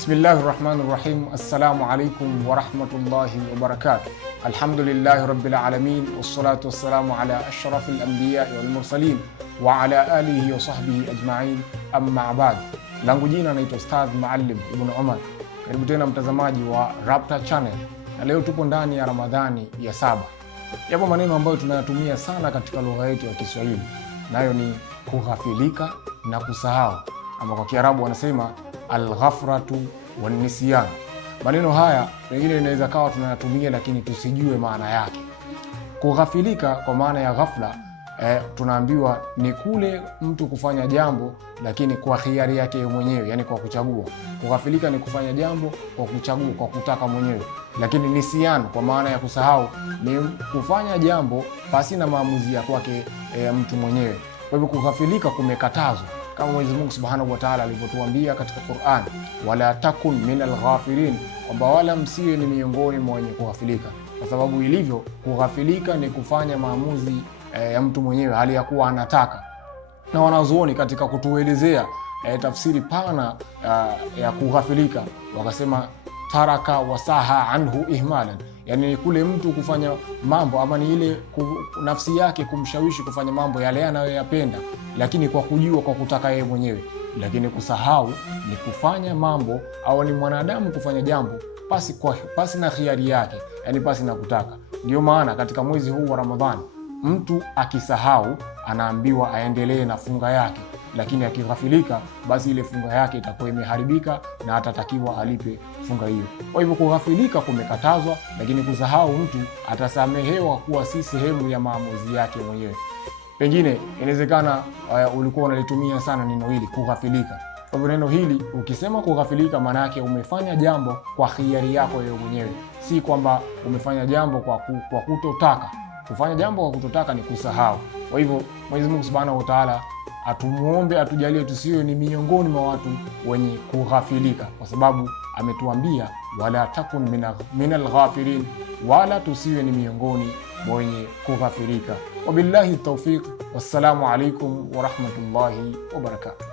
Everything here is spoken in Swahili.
Bismillahirrahmanirrahim. Assalamu alaikum warahmatullahi wabarakatuh. Alhamdulillahi rabbil alamin, wassalatu wassalamu ala ashrafil anbiya wal mursalin wa ala alihi wa sahbihi ajma'in, amma ba'd. Langu jina naitwa Ustadh Maalim Ibn Omar. Karibu tena mtazamaji wa Rapta Channel, na leo tupo ndani ya Ramadhani ya 7. Yapo maneno ambayo tunayatumia sana katika lugha yetu ya Kiswahili, nayo ni kughafilika na kusahau, ama kwa Kiarabu wanasema al-ghafratu wan-nisyan. Maneno haya pengine inaweza kawa tunayatumia lakini tusijue maana yake. Kughafilika kwa maana ya ghafla, tunaambiwa ni kule mtu kufanya jambo lakini kwa hiari yake mwenyewe, yani kwa kuchagua. Kughafilika ni kufanya jambo kwa kuchagua, kwa kutaka mwenyewe. Lakini nisyan kwa maana ya kusahau ni kufanya jambo pasi na maamuzi ya kwake mtu mwenyewe. Kwa hivyo kughafilika kumekatazwa, kama Mwenyezi Mungu Subhanahu wa Ta'ala alivyotuambia katika Qur'an, wala takun minal ghafirin, kwamba wala msiwe ni miongoni mwa wenye kughafilika. Kwa sababu ilivyo, kughafilika ni kufanya maamuzi ya mtu mwenyewe hali ya kuwa anataka. Na wanazuoni katika kutuelezea tafsiri pana ya kughafilika wakasema taraka wasaha anhu ihmalan, yani ni kule mtu kufanya mambo, ama ni ile nafsi yake kumshawishi kufanya mambo yale anayoyapenda, lakini kwa kujua, kwa kutaka yeye mwenyewe. Lakini kusahau ni kufanya mambo, au ni mwanadamu kufanya jambo pasi na khiari yake, yani pasi na kutaka. Ndio maana katika mwezi huu wa Ramadhani mtu akisahau anaambiwa aendelee na funga yake, lakini akighafilika basi ile funga yake itakuwa imeharibika na atatakiwa alipe funga hiyo. Kwa hivyo kughafilika kumekatazwa, lakini kusahau mtu atasamehewa kuwa si sehemu ya maamuzi yake mwenyewe. Pengine inawezekana ulikuwa unalitumia sana neno hili kughafilika. Kwa hivyo neno hili ukisema kughafilika, maana yake umefanya jambo kwa hiari yako wewe mwenyewe, si kwamba umefanya jambo kwa kutotaka. Kufanya jambo kwa kutotaka ni kusahau. Kwa hivyo Mwenyezi Mungu Subhanahu wa Ta'ala atumuombe, atujalie tusiwe ni miongoni mwa watu wenye kughafilika, kwa sababu ametuambia wala takun minal ghafirin, wala tusiwe ni miongoni mwa wenye kughafilika. Wabillahi tawfiq, wassalamu alaikum wa rahmatullahi wa barakatuh.